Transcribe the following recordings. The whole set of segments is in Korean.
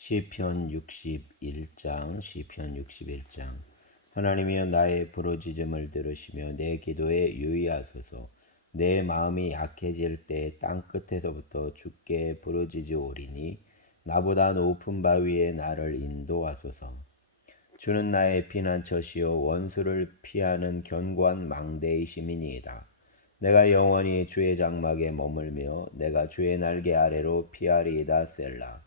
시편 61장 시편 61장 하나님이여 나의 부르짖음을 들으시며 내 기도에 유의하소서 내 마음이 약해질 때 땅끝에서부터 주께 부르짖으오리니 나보다 높은 바위에 나를 인도하소서 주는 나의 피난처시요 원수를 피하는 견고한 망대이시민이다 내가 영원히 주의 장막에 머물며 내가 주의 날개 아래로 피하리이다 셀라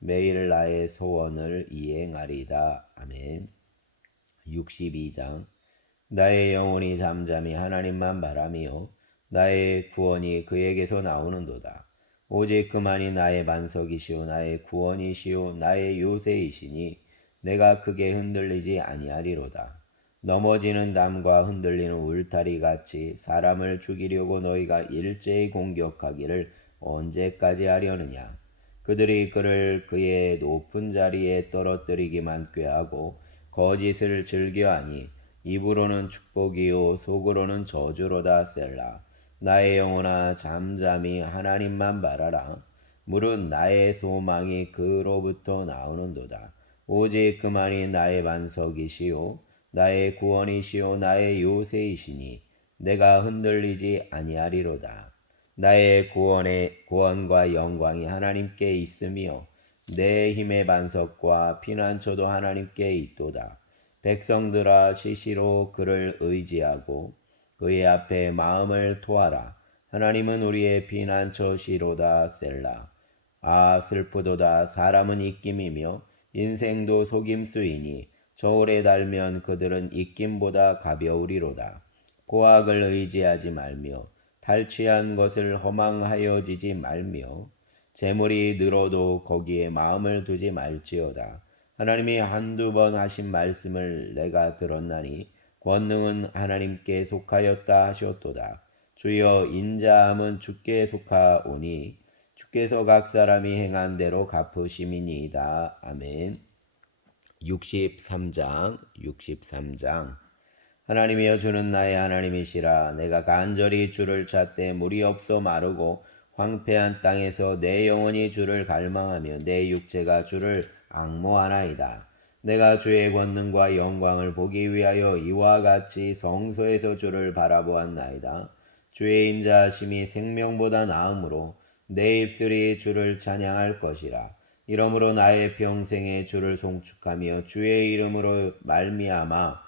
매일 나의 소원을 이행하리다. 아멘. 62장 나의 영혼이 잠잠히 하나님만 바람이요 나의 구원이 그에게서 나오는도다. 오직 그만이 나의 반석이시오 나의 구원이시오 나의 요새이시니 내가 크게 흔들리지 아니하리로다. 넘어지는 담과 흔들리는 울타리 같이 사람을 죽이려고 너희가 일제히 공격하기를 언제까지 하려느냐. 그들이 그를 그의 높은 자리에 떨어뜨리기만 꾀하고 거짓을 즐겨하니 입으로는 축복이요 속으로는 저주로다 셀라 나의 영혼아 잠잠히 하나님만 바라라 물은 나의 소망이 그로부터 나오는도다 오직 그만이 나의 반석이시요 나의 구원이시요 나의 요새이시니 내가 흔들리지 아니하리로다 나의 구원의 구원과 영광이 하나님께 있으며 내 힘의 반석과 피난처도 하나님께 있도다. 백성들아 시시로 그를 의지하고 그의 앞에 마음을 토하라. 하나님은 우리의 피난처시로다 셀라. 아 슬프도다 사람은 입김이며 인생도 속임수이니 저울에 달면 그들은 입김보다 가벼우리로다. 고악을 의지하지 말며 탈취한 것을 허망하여지지 말며 재물이 늘어도 거기에 마음을 두지 말지어다. 하나님이 한두 번 하신 말씀을 내가 들었나니 권능은 하나님께 속하였다 하셨도다. 주여 인자함은 주께 속하오니 주께서 각 사람이 행한 대로 갚으심이니이다. 아멘. 63장 63장 하나님이여 주는 나의 하나님이시라 내가 간절히 주를 찾되 물이 없어 마르고 황폐한 땅에서 내 영혼이 주를 갈망하며 내 육체가 주를 악모하나이다. 내가 주의 권능과 영광을 보기 위하여 이와 같이 성소에서 주를 바라보았나이다. 주의 인자하심이 생명보다 나음으로 내 입술이 주를 찬양할 것이라. 이러므로 나의 평생에 주를 송축하며 주의 이름으로 말미암아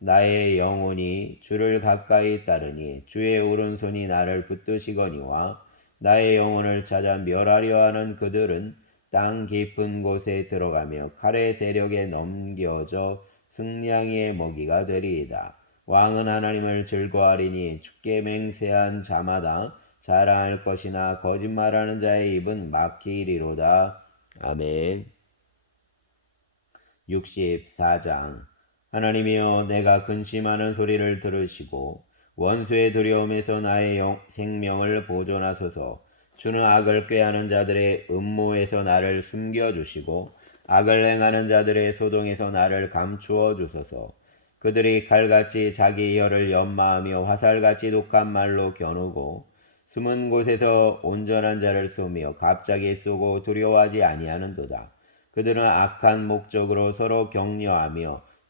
나의 영혼이 주를 가까이 따르니 주의 오른손이 나를 붙드시거니와 나의 영혼을 찾아 멸하려 하는 그들은 땅 깊은 곳에 들어가며 칼의 세력에 넘겨져 승냥이의 먹이가 되리이다. 왕은 하나님을 즐거워하리니 죽게 맹세한 자마다 자랑할 것이나 거짓말하는 자의 입은 막히리로다. 아멘. 64장 하나님이여 내가 근심하는 소리를 들으시고 원수의 두려움에서 나의 영, 생명을 보존하소서 주는 악을 꾀하는 자들의 음모에서 나를 숨겨주시고 악을 행하는 자들의 소동에서 나를 감추어 주소서 그들이 칼같이 자기 혀를 연마하며 화살같이 독한 말로 겨누고 숨은 곳에서 온전한 자를 쏘며 갑자기 쏘고 두려워하지 아니하는도다. 그들은 악한 목적으로 서로 격려하며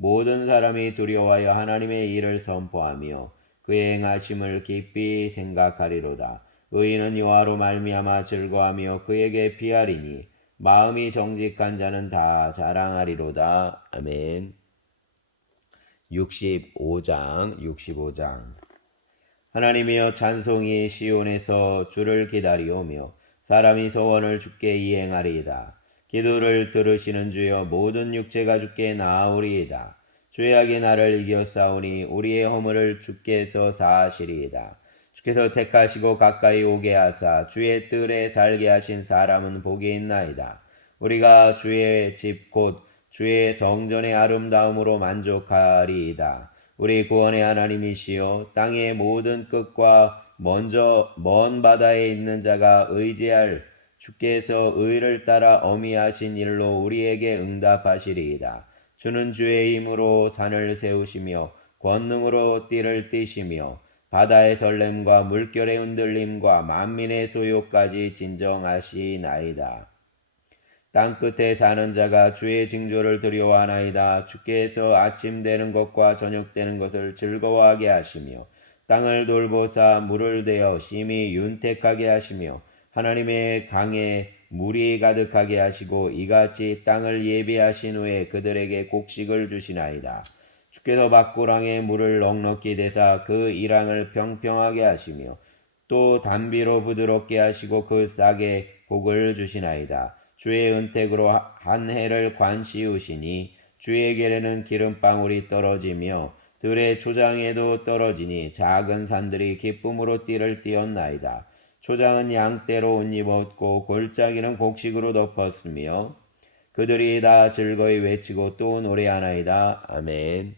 모든 사람이 두려워하여 하나님의 일을 선포하며 그의 행하심을 깊이 생각하리로다. 의인은 여호와로 말미암아 즐거하며 그에게 피하리니 마음이 정직한 자는 다 자랑하리로다. 아멘. 65장 65장 하나님이여 찬송이 시온에서 주를 기다리오며 사람이 소원을 주께 이행하리이다. 기도를 들으시는 주여 모든 육체가 주께 나아오리이다. 죄악이 나를 이겼사오니 우리의 허물을 주께서 사하시리이다. 주께서 택하시고 가까이 오게 하사 주의 뜰에 살게 하신 사람은 복이 있나이다. 우리가 주의 집 곧 주의 성전의 아름다움으로 만족하리이다. 우리 구원의 하나님이시여 땅의 모든 끝과 먼저 먼 바다에 있는 자가 의지할 주께서 의를 따라 어미하신 일로 우리에게 응답하시리이다. 주는 주의 힘으로 산을 세우시며 권능으로 띠를 띠시며 바다의 설렘과 물결의 흔들림과 만민의 소요까지 진정하시나이다. 땅 끝에 사는 자가 주의 징조를 두려워하나이다. 주께서 아침 되는 것과 저녁 되는 것을 즐거워하게 하시며 땅을 돌보사 물을 대어 심히 윤택하게 하시며 하나님의 강에 물이 가득하게 하시고 이같이 땅을 예비하신 후에 그들에게 곡식을 주시나이다. 주께서 박구랑에 물을 넉넉히 대사 그 이랑을 평평하게 하시며 또 단비로 부드럽게 하시고 그 싹에 곡을 주시나이다. 주의 은택으로 한 해를 관시우시니 주에 길에는 기름방울이 떨어지며 들의 초장에도 떨어지니 작은 산들이 기쁨으로 띠를 띄었나이다. 초장은 양떼로 옷 입었고 골짜기는 곡식으로 덮었으며 그들이 다 즐거이 외치고 또 노래하나이다. 아멘.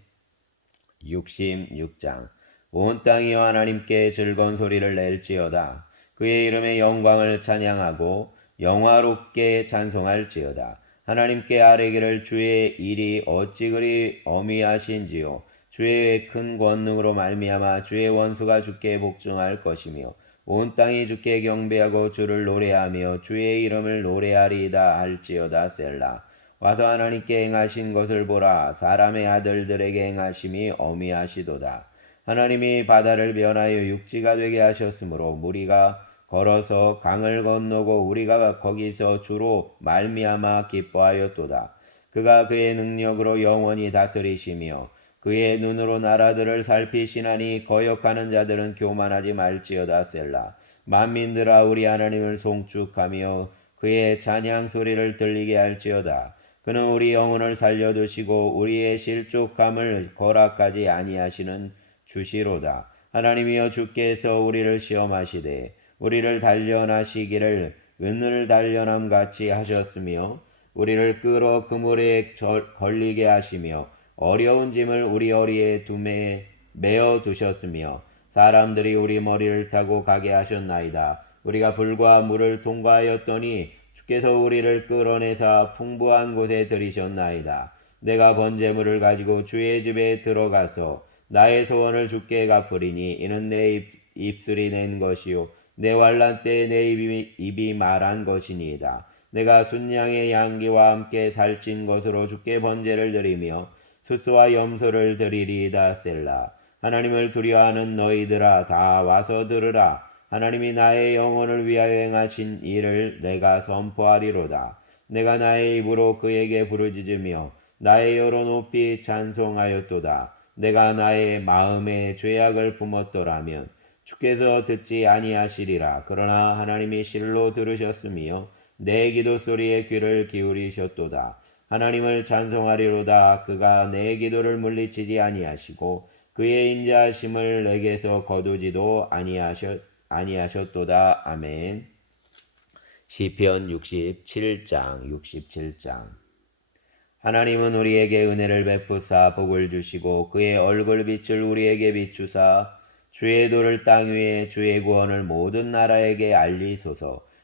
66장 온 땅이 하나님께 즐거운 소리를 낼지어다. 그의 이름의 영광을 찬양하고 영화롭게 찬송할지어다. 하나님께 아뢰기를 주의 일이 어찌 그리 어미하신지요. 주의 큰 권능으로 말미암아 주의 원수가 주께 복종할 것이며 온 땅이 주께 경배하고 주를 노래하며 주의 이름을 노래하리이다 할지어다 셀라. 와서 하나님께 행하신 것을 보라 사람의 아들들에게 행하심이 어미하시도다. 하나님이 바다를 변하여 육지가 되게 하셨으므로 무리가 걸어서 강을 건너고 우리가 거기서 주로 말미암아 기뻐하였도다. 그가 그의 능력으로 영원히 다스리시며 그의 눈으로 나라들을 살피시나니 거역하는 자들은 교만하지 말지어다 셀라. 만민들아 우리 하나님을 송축하며 그의 찬양 소리를 들리게 할지어다. 그는 우리 영혼을 살려두시고 우리의 실족함을 거락까지 아니하시는 주시로다. 하나님이여 주께서 우리를 시험하시되 우리를 단련하시기를 은을 단련함 같이 하셨으며 우리를 끌어 그물에 걸리게 하시며 어려운 짐을 우리 허리에 두매 매어 두셨으며 사람들이 우리 머리를 타고 가게 하셨나이다. 우리가 불과 물을 통과하였더니 주께서 우리를 끌어내사 풍부한 곳에 들이셨나이다. 내가 번제물을 가지고 주의 집에 들어가서 나의 소원을 주께 갚으리니 이는 내 입, 술이낸 것이요 내 환란 때내 입이, 입이 말한 것이니이다. 내가 순양의 향기와 함께 살찐 것으로 주께 번제를 드리며 수수와 염소를 드리리다 셀라. 하나님을 두려워하는 너희들아 다 와서 들으라. 하나님이 나의 영혼을 위하여 행하신 일을 내가 선포하리로다. 내가 나의 입으로 그에게 부르짖으며 나의 여러 높이 찬송하였도다. 내가 나의 마음에 죄악을 품었더라면 주께서 듣지 아니하시리라. 그러나 하나님이 실로 들으셨으며 내 기도 소리에 귀를 기울이셨도다. 하나님을 찬송하리로다 그가 내 기도를 물리치지 아니하시고 그의 인자하심을 내게서 거두지도 아니하셨 아니하셨도다 아멘 시편 67장 67장 하나님은 우리에게 은혜를 베푸사 복을 주시고 그의 얼굴 빛을 우리에게 비추사 주의 도를 땅 위에 주의 구원을 모든 나라에게 알리소서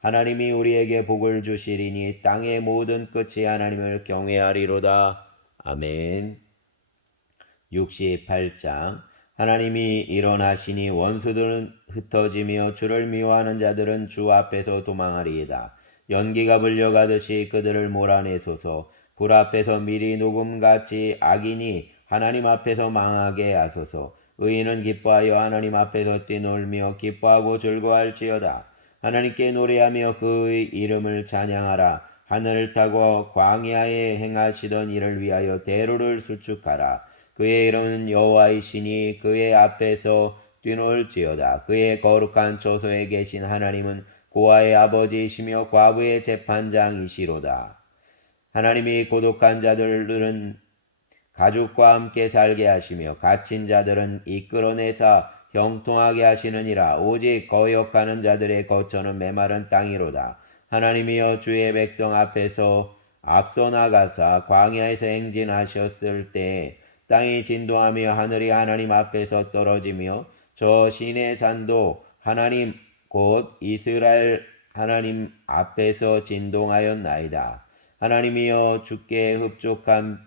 하나님이 우리에게 복을 주시리니 땅의 모든 끝이 하나님을 경외하리로다. 아멘. 68장 하나님이 일어나시니 원수들은 흩어지며 주를 미워하는 자들은 주 앞에서 도망하리이다. 연기가 불려가듯이 그들을 몰아내소서 불 앞에서 미리 녹음같이 악인이 하나님 앞에서 망하게 하소서 의인은 기뻐하여 하나님 앞에서 뛰놀며 기뻐하고 즐거할지어다 하나님께 노래하며 그의 이름을 찬양하라. 하늘을 타고 광야에 행하시던 이를 위하여 대로를 수축하라. 그의 이름은 여호와이시니 그의 앞에서 뛰놀지어다. 그의 거룩한 초소에 계신 하나님은 고아의 아버지이시며 과부의 재판장이시로다. 하나님이 고독한 자들은 가족과 함께 살게 하시며 갇힌 자들은 이끌어내사 형통하게 하시느니라 오직 거역하는 자들의 거처는 메마른 땅이로다. 하나님이여 주의 백성 앞에서 앞서 나가사 광야에서 행진하셨을 때 땅이 진동하며 하늘이 하나님 앞에서 떨어지며 저 시내 산도 하나님 곧 이스라엘 하나님 앞에서 진동하였나이다. 하나님이여 주께 흡족한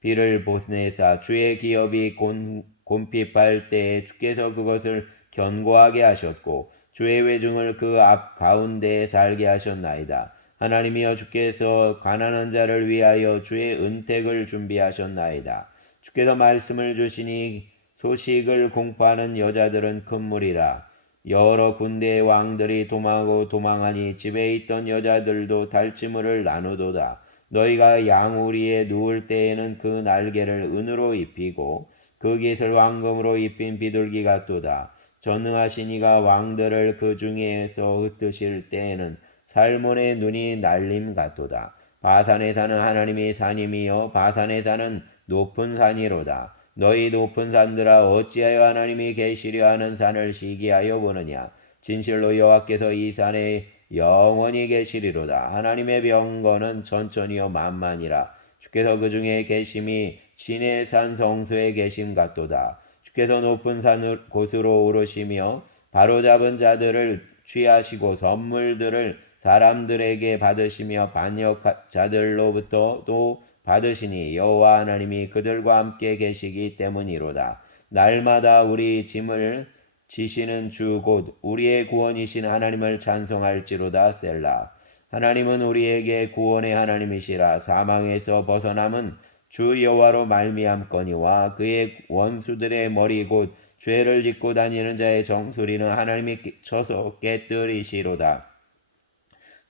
비를 보내사 주의 기업이 곤, 곰핍할 때에 주께서 그것을 견고하게 하셨고 주의 외중을그 앞 가운데에 살게 하셨나이다. 하나님이여 주께서 가난한 자를 위하여 주의 은택을 준비하셨나이다. 주께서 말씀을 주시니 소식을 공포하는 여자들은 큰물이라 여러 군대의 왕들이 도망하고 도망하니 집에 있던 여자들도 달치물을 나누도다. 너희가 양우리에 누울 때에는 그 날개를 은으로 입히고 그깃을 왕금으로 입힌 비둘기 같도다. 전능하신 이가 왕들을 그 중에서 흩으실 때에는 살몬의 눈이 날림 같도다. 바산에 사는 하나님의 산임이요 바산에 사는 높은 산이로다. 너희 높은 산들아 어찌하여 하나님이 계시려 하는 산을 시기하여 보느냐. 진실로 여호와께서 이 산에 영원히 계시리로다. 하나님의 병거는 천천히요 만만이라. 주께서 그 중에 계심이 진의 산 성소에 계심 같도다. 주께서 높은 산 곳으로 오르시며 바로잡은 자들을 취하시고 선물들을 사람들에게 받으시며 반역자들로부터 도 받으시니 여호와 하나님이 그들과 함께 계시기 때문이로다. 날마다 우리 짐을 지시는 주 곧 우리의 구원이신 하나님을 찬송할지로다 셀라. 하나님은 우리에게 구원의 하나님이시라 사망에서 벗어남은 주 여호와로 말미암거니와 그의 원수들의 머리 곧 죄를 짓고 다니는 자의 정수리는 하나님이 쳐서 깨뜨리시로다.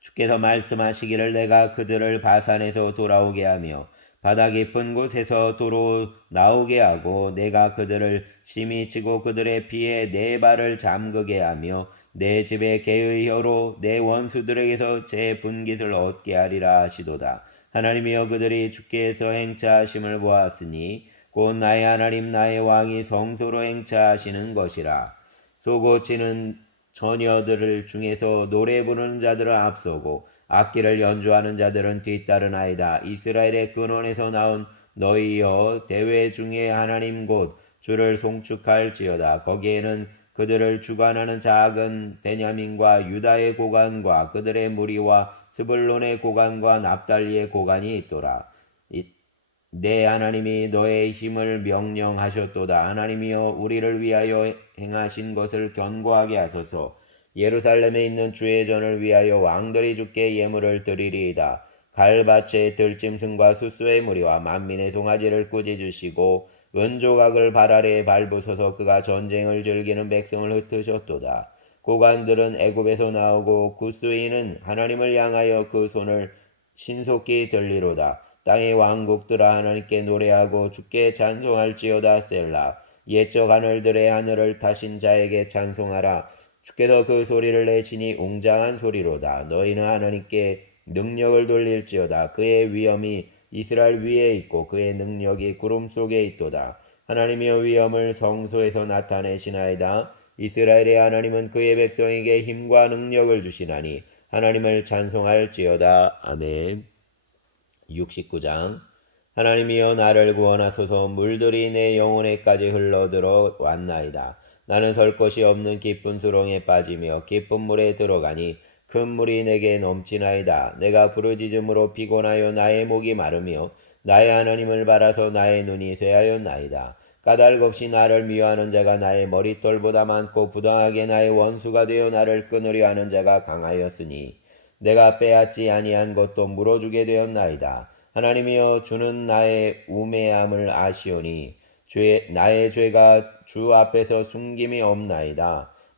주께서 말씀하시기를 내가 그들을 바산에서 돌아오게 하며 바다 깊은 곳에서 도로 나오게 하고 내가 그들을 심히 치고 그들의 피에 네 발을 잠그게 하며 내집의 개의 혀로 내 원수들에게서 제 분깃을 얻게 하리라 하시도다. 하나님이여 그들이 주께서 행차하심을 보았으니 곧 나의 하나님 나의 왕이 성소로 행차하시는 것이라. 소고치는 처녀들을 중에서 노래 부르는 자들을 앞서고 악기를 연주하는 자들은 뒤따르나이다. 이스라엘의 근원에서 나온 너희여 대회 중에 하나님 곧 주를 송축할지어다. 거기에는 그들을 주관하는 작은 베냐민과 유다의 고관과 그들의 무리와 스불론의 고관과 납달리의 고관이 있더라. 내 네, 하나님이 너의 힘을 명령하셨도다. 하나님이여 우리를 위하여 행하신 것을 견고하게 하소서. 예루살렘에 있는 주의 전을 위하여 왕들이 주께 예물을 드리리이다. 갈밭의 들짐승과 수수의 무리와 만민의 송아지를 꾸짖으시고 은조각을 발 아래에 밟으소서 그가 전쟁을 즐기는 백성을 흩으셨도다. 고관들은 애굽에서 나오고 구스인은 하나님을 향하여 그 손을 신속히 들리로다. 땅의 왕국들아 하나님께 노래하고 주께 찬송할지어다 셀라. 옛적 하늘들의 하늘을 타신 자에게 찬송하라. 주께서 그 소리를 내시니 웅장한 소리로다. 너희는 하나님께 능력을 돌릴지어다. 그의 위엄이 이스라엘 위에 있고 그의 능력이 구름 속에 있도다. 하나님의 위엄을 성소에서 나타내시나이다. 이스라엘의 하나님은 그의 백성에게 힘과 능력을 주시나니 하나님을 찬송할지어다. 아멘. 69장 하나님이여 나를 구원하소서 물들이 내 영혼에까지 흘러들어 왔나이다. 나는 설 곳이 없는 깊은 수렁에 빠지며 깊은 물에 들어가니 큰 물이 내게 넘치나이다. 내가 부르짖음으로 피곤하여 나의 목이 마르며 나의 하나님을 바라서 나의 눈이 쇠하였나이다. 까닭 없이 나를 미워하는 자가 나의 머릿돌보다 많고 부당하게 나의 원수가 되어 나를 끊으려 하는 자가 강하였으니 내가 빼앗지 아니한 것도 물어주게 되었나이다. 하나님이여 주는 나의 우매함을 아시오니 죄, 나의 죄가 주 앞에서 숨김이 없나이다.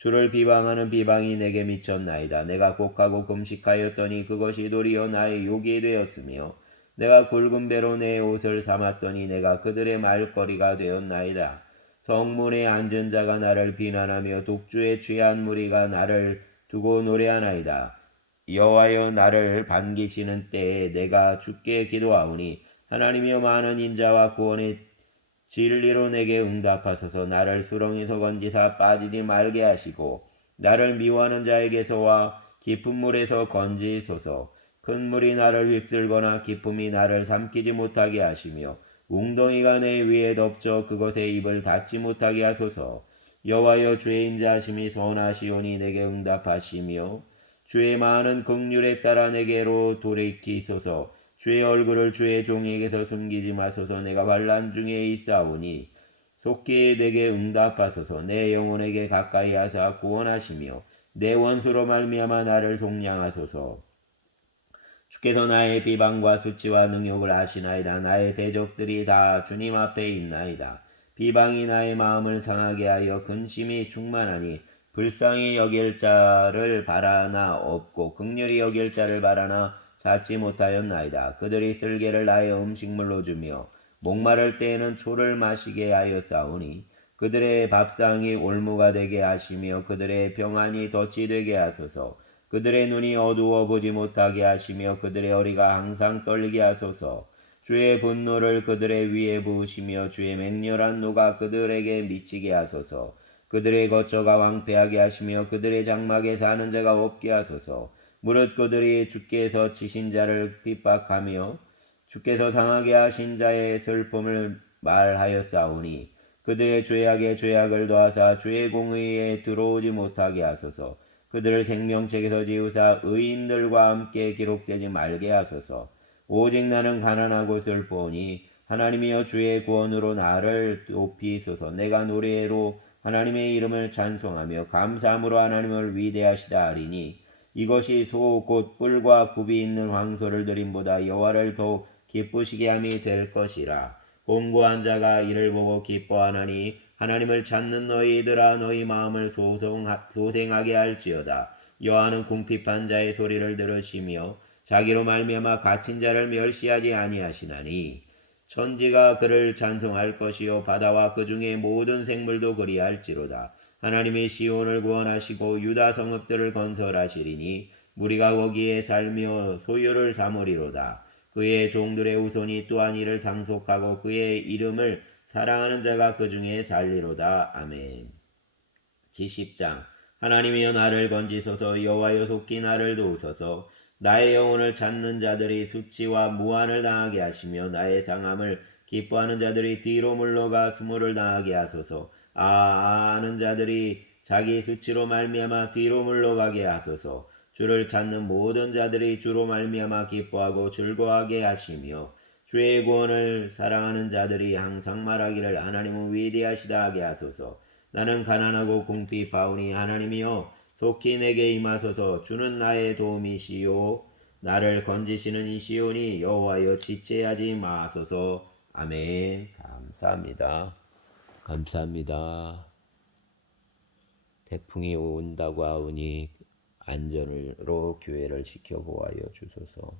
주를 비방하는 비방이 내게 미쳤나이다. 내가 곡하고 금식하였더니 그것이 도리어 나의 욕이 되었으며 내가 굵은 배로 내 옷을 삼았더니 내가 그들의 말거리가 되었나이다. 성문에 앉은 자가 나를 비난하며 독주에 취한 무리가 나를 두고 노래하나이다. 여호와여 나를 반기시는 때에 내가 죽게 기도하오니 하나님여 이 많은 인자와 구원의 진리로 내게 응답하소서 나를 수렁에서 건지사 빠지지 말게 하시고 나를 미워하는 자에게서와 깊은 물에서 건지소서 큰 물이 나를 휩쓸거나 기쁨이 나를 삼키지 못하게 하시며 웅덩이가 내 위에 덮쳐 그것에 입을 닫지 못하게 하소서 여호와여 주의 인자하심이 선하시오니 내게 응답하시며 주의 많은 긍휼에 따라 내게로 돌이키소서 주의 얼굴을 주의 종에게서 숨기지 마소서 내가 반란 중에 있사오니 속히 내게 응답하소서 내 영혼에게 가까이 하사 구원하시며 내 원수로 말미암아 나를 속량하소서 주께서 나의 비방과 수치와 능욕을 아시나이다 나의 대적들이 다 주님 앞에 있나이다 비방이 나의 마음을 상하게 하여 근심이 충만하니 불쌍히 여길 자를 바라나 없고 극렬히 여길 자를 바라나 찾지 못하였나이다. 그들이 쓸개를 나의 음식물로 주며 목마를 때에는 초를 마시게 하여싸우니 그들의 밥상이 올무가 되게 하시며 그들의 병안이 덫이 되게 하소서. 그들의 눈이 어두워 보지 못하게 하시며 그들의 허리가 항상 떨리게 하소서. 주의 분노를 그들의 위에 부으시며 주의 맹렬한 노가 그들에게 미치게 하소서. 그들의 거처가 왕패하게 하시며 그들의 장막에 사는 자가 없게 하소서. 무릇 그들이 주께서 지신 자를 핍박하며 주께서 상하게 하신 자의 슬픔을 말하였사오니 그들의 죄악에 죄악을 더하사 주의 공의에 들어오지 못하게 하소서 그들을 생명책에서 지우사 의인들과 함께 기록되지 말게 하소서 오직 나는 가난하고 슬퍼오니 하나님이여 주의 구원으로 나를 높이소서 내가 노래로 하나님의 이름을 찬송하며 감사함으로 하나님을 위대하시다 하리니 이것이 소 곧 뿔과 굽이 있는 황소를 드림보다 여호와를 더욱 기쁘시게 함이 될 것이라. 공고한 자가 이를 보고 기뻐하나니 하나님을 찾는 너희들아 너희 마음을 소송 소생하게 할지어다. 여호와는 궁핍한 자의 소리를 들으시며 자기로 말미암아 갇힌 자를 멸시하지 아니하시나니 천지가 그를 찬송할 것이요 바다와 그중에 모든 생물도 그리할지로다. 하나님의 시온을 구원하시고 유다 성읍들을 건설하시리니 우리가 거기에 살며 소유를 삼으리로다. 그의 종들의 우손이 또한 이를 상속하고 그의 이름을 사랑하는 자가 그 중에 살리로다. 아멘. 지1 0장 하나님이여 나를 건지소서 여호와여 속히 나를 도우소서 나의 영혼을 찾는 자들이 수치와 무한을 당하게 하시며 나의 상함을 기뻐하는 자들이 뒤로 물러가 수모를 당하게 하소서 아, 아는 자들이 자기 수치로 말미암아 뒤로 물러가게 하소서. 주를 찾는 모든 자들이 주로 말미암아 기뻐하고 즐거워하게 하시며 주의 구원을 사랑하는 자들이 항상 말하기를 하나님은 위대하시다 하게 하소서. 나는 가난하고 궁핍 하오니 하나님이여 속히 내게 임하소서 주는 나의 도움이시요 나를 건지시는 이시오니 여호와여 지체하지 마소서 아멘 감사합니다. 감사합니다. 태풍이 온다고 하오니 안전으로 교회를 지켜보아여 주소서.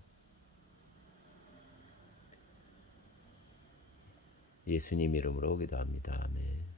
예수님 이름으로 기도합니다. 아멘.